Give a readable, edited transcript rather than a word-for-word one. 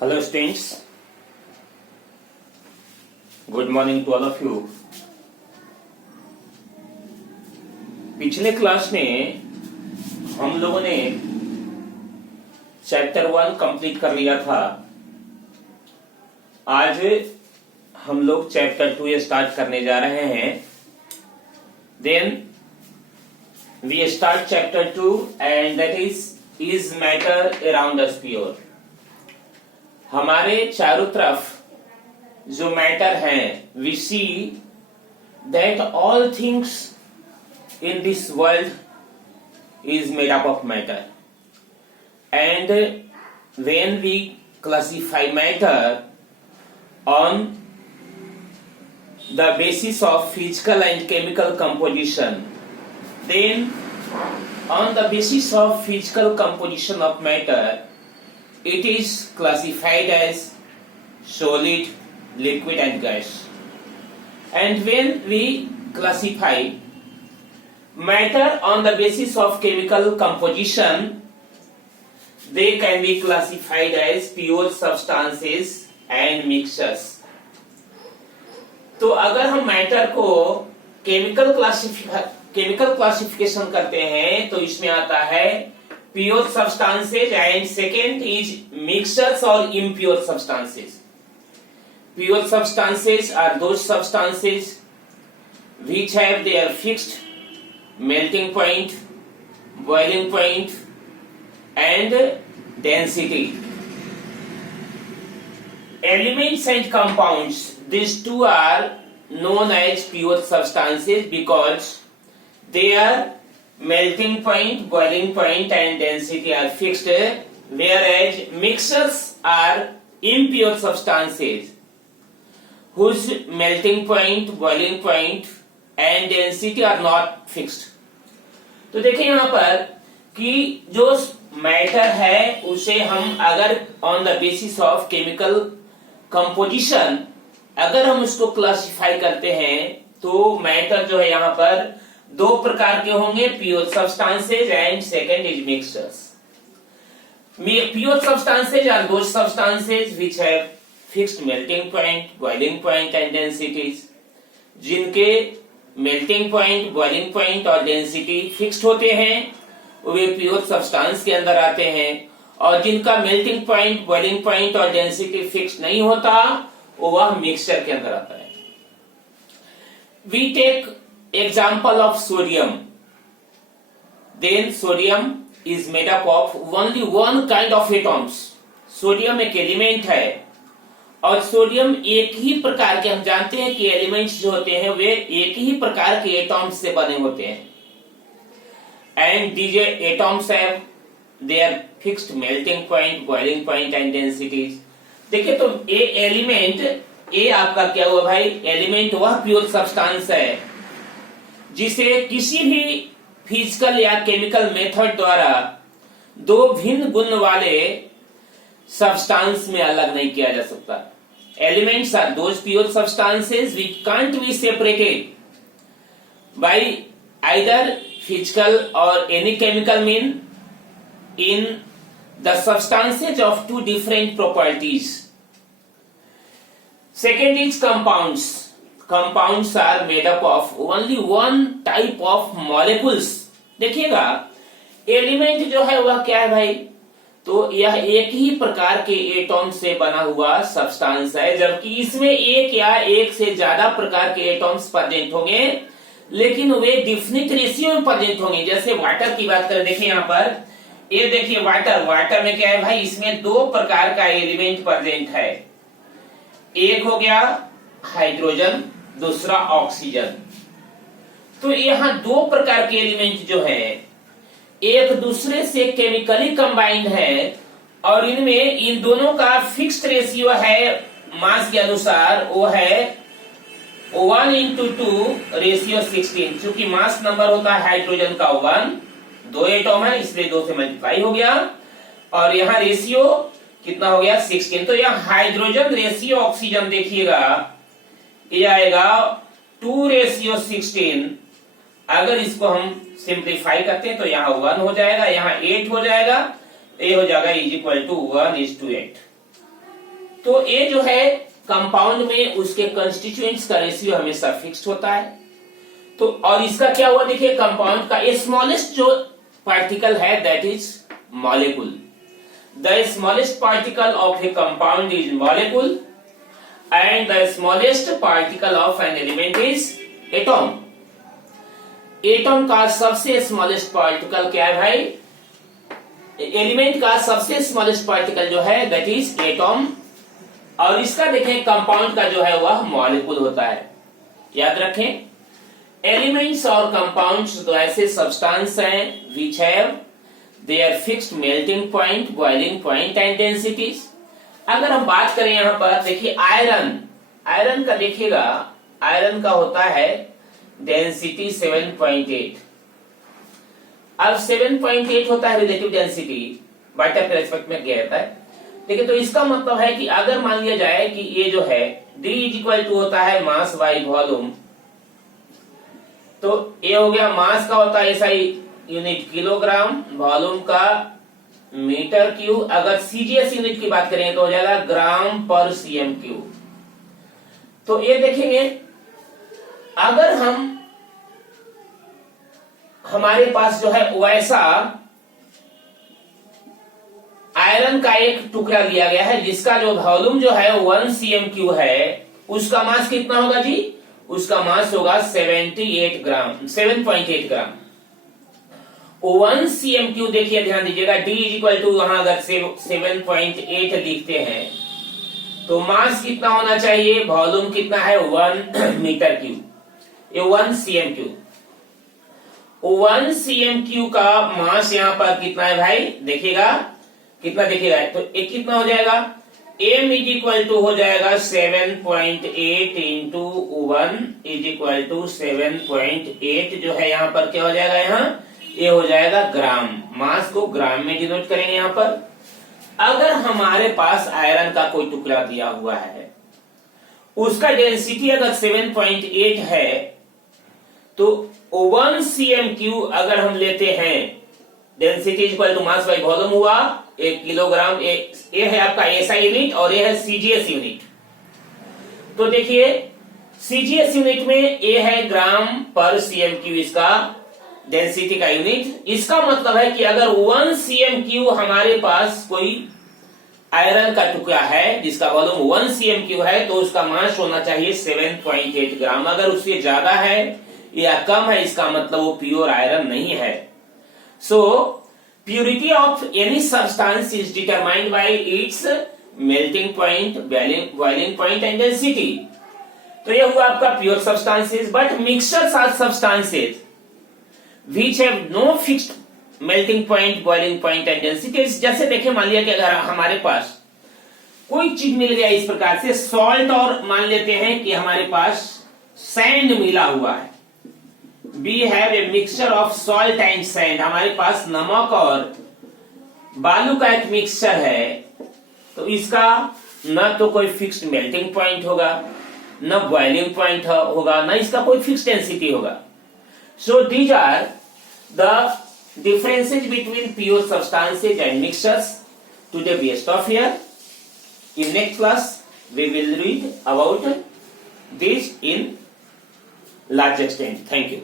Hello students, good morning to all of you. पिछले class में हम लोगों ने चैप्टर 1 कंप्लीट कर लिया था। आज हम लोग चैप्टर 2 स्टार्ट करने जा रहे हैं। Then we start chapter 2 and that is matter around us pure. हमारे चारों तरफ जो मैटर है, we see that all things in this world is made up of matter, and when we classify matter on the basis of physical and chemical composition, then on the basis of physical composition of matter it is classified as solid, liquid and gas. And when we classify matter on the basis of chemical composition, they can be classified as pure substances and mixtures. तो अगर हम matter को chemical classification करते हैं तो इसमें आता है pure substances and second is mixtures और impure substances. Pure substances are those substances which have their fixed melting point, boiling point and density. Elements and compounds, these two are known as pure substances because their melting point, boiling point and density are fixed, whereas mixtures are impure substances whose melting point, boiling point and density are not fixed. तो देखिए यहाँ पर कि जो matter है उसे हम अगर on the basis of chemical composition अगर हम उसको क्लासिफाई करते हैं तो मैटर जो है यहाँ पर दो प्रकार के होंगे, pure substances and second is mixtures. Pure substances are those substances which have fixed melting point, boiling point and densities, जिनके मेल्टिंग पॉइंट, बॉइलिंग पॉइंट और डेंसिटी फिक्स्ड होते हैं, वे प्योर सब्सटेंस के अंदर आते हैं। और जिनका मेल्टिंग पॉइंट, बॉइलिंग पॉइंट और डेंसिटी फिक्स्ड नहीं होता वह मिक्सचर के अंदर आता है। We take example of sodium. Then sodium is made up of only one kind of atoms. Sodium एक एलिमेंट है और सोडियम एक ही प्रकार के, हम जानते हैं कि एलिमेंट्स जो होते हैं वे एक ही प्रकार के एटॉम्स से बने होते हैं। And these atoms have their fixed melting point, boiling point and densities. देखिए तो ए एलिमेंट, ए आपका क्या हुआ भाई, एलिमेंट वह प्योर सब्सटेंस है जिसे किसी भी फिजिकल या केमिकल मेथड द्वारा दो भिन्न गुण वाले सब्सटेंस में अलग नहीं किया जा सकता। Elements are those pure substances which can't be separated by either physical or any chemical mean in the substances of two different properties. Second is compounds. Compounds are made up of only one type of molecules. देखिएगा element जो है वह क्या है भाई, तो यह एक ही प्रकार के एटॉम से बना हुआ सब्सटेंस है, जबकि इसमें एक या एक से ज्यादा प्रकार के एटॉम्स प्रेजेंट होंगे लेकिन वे डिफिनिट रेशियो में प्रेजेंट होंगे। जैसे वाटर की बात करें, देखिए यहाँ पर ये देखिए वाटर में क्या है भाई, इसमें दो प्रकार का एलिमेंट प्रेजेंट है। एक हो गया हाइड्रोजन, दूसरा ऑक्सीजन। तो यहाँ दो प्रकार के एलिमेंट जो है एक दूसरे से केमिकली कंबाइंड है और इनमें इन दोनों का फिक्स्ड रेशियो है मास के अनुसार, वो है 1:2 रेशियो 16। चूंकि मास नंबर होता है हाइड्रोजन का 1, दो एटॉम है इसलिए 2 से मल्टीप्लाई हो गया और यहाँ रेशियो कितना हो गया 16। तो यह हाइड्रोजन रेशियो ऑक्सीजन देखिएगा ये आएगा 2:16। अगर इसको हम सिंप्लीफाई करते हैं तो यहाँ 1 हो जाएगा, यहाँ 8 हो जाएगा, ये हो जाएगा इज इक्वल टू 1:8। तो ये जो है कंपाउंड में उसके कंस्टिट्यूएंट्स का रेशियो हमेशा फिक्स्ड होता है। तो और इसका क्या हुआ देखिए, कंपाउंड का स्मॉलेस्ट जो पार्टिकल है that is molecule. The smallest particle of A compound is molecule and the smallest particle of an element is atom. Atom का सबसे स्मॉलेस्ट पार्टिकल क्या है भाई? एलिमेंट का सबसे स्मॉलेस्ट पार्टिकल जो है दैट इज एटॉम, और इसका देखें कंपाउंड का जो है वह मॉलिक्यूल होता है। याद रखें, एलिमेंट्स और कंपाउंड्स तो ऐसे सब्सटेंस हैं which have their fixed melting point, boiling point and densities. अगर हम बात करें यहां पर देखिए आयरन का देखिएगा, आयरन का होता है डेंसिटी 7.8। अब 7.8 होता है रिलेटिव डेंसिटी, वाटर के रेस्पेक्ट में क्या रहता है। देखिए तो इसका मतलब है कि अगर मान लिया जाए कि ये जो है D इज इक्वल टू होता है मास बाई वॉल्यूम, तो ये हो गया मास का होता है SI यूनिट किलोग्राम, वॉल्यूम का मीटर क्यूब। अगर CGS यूनिट की बात करें तो हो जाएगा ग्राम पर CM क्यूब। तो ये देखेंगे अगर हमारे पास जो है वैसा आयरन का एक टुकड़ा लिया गया है जिसका जो वॉल्यूम जो है 1 cm³ है, उसका मास कितना होगा जी? उसका मास होगा 7.8 ग्राम। 1 cm³ देखिए ध्यान दीजिएगा, D इज इक्वल टू वहां अगर 7.8 लिखते हैं तो मास कितना होना चाहिए? वॉल्यूम कितना है? 1 मीटर क्यूब, ये 1 cm³। 1 cm³ का मास यहाँ पर कितना है भाई? देखिएगा कितना, देखिएगा तो एक कितना हो जाएगा? m इज इक्वल टू हो जाएगा 7.8 इंटू 1 इज इक्वल टू 7.8 जो है यहाँ पर क्या हो जाएगा? यहाँ ये हो जाएगा ग्राम। मास को ग्राम में डिनोट करेंगे यहाँ पर। अगर हमारे पास आयरन का कोई टुकड़ा दिया हुआ है, उसका डेंसिटी अगर 7.8 है, तो 1 cm³ अगर हम लेते हैं, density equal to mass by volume हुआ 1 किलोग्राम। ये है आपका SI यूनिट और ये है CGS यूनिट। तो देखिए CGS यूनिट में ये है ग्राम पर cm³, इसका डेंसिटी का यूनिट। इसका मतलब है कि अगर 1 cm³ हमारे पास कोई आयरन का टुकड़ा है जिसका वॉल्यूम 1 cm³ है, तो उसका मास होना चाहिए 7.8 ग्राम। अगर उससे ज्यादा है या कम है, इसका मतलब वो प्योर आयरन नहीं है। So, purity of any substance is determined by its melting point, boiling point and density. तो यह हुआ आपका pure substances, but mixtures are substances which have no fixed melting point, boiling point and density. जैसे देखें, मान लिया कि अगर हमारे पास कोई चीज मिल गया इस प्रकार से सॉल्ट, और मान लेते हैं कि हमारे पास सैंड मिला हुआ है, We have a mixture of salt and sand। हमारे पास नमक और बालू का एक मिक्सचर है, तो इसका न तो कोई फिक्स्ड मेल्टिंग पॉइंट होगा, न बॉइलिंग पॉइंट होगा, न इसका कोई फिक्स्ड डेंसिटी होगा। So these are the differences between pure substances and mixtures. Today we stop here. In next class we will read about this in large extent. Thank you.